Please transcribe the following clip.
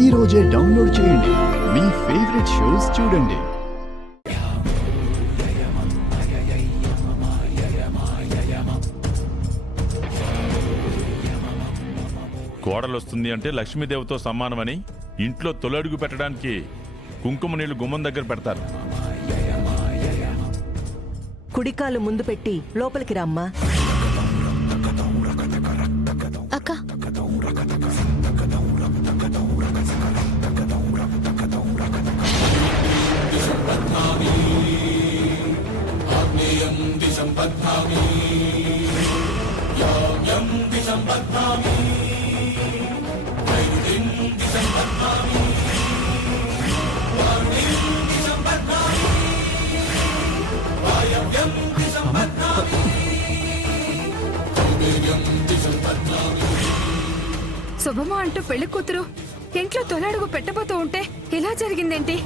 ఈ రోజే డౌన్లోడ్ చేయండి. మీ ఫేవరెట్ షోస్ చూడండి. కోడలొస్తుంది అంటే లక్ష్మీదేవితో సమానమని ఇంట్లో తొలడుగు పెట్టడానికి కుంకుమ నీళ్లు గుమ్మం దగ్గర పెడతారు. కుడికాలు ముందు పెట్టి లోపలికి రమ్మా. అక్క శుభమా అంటూ పెళ్లి కూతురు ఇంట్లో తొలడుగు పెట్టబోతూ ఉంటే ఇలా జరిగిందేంటి?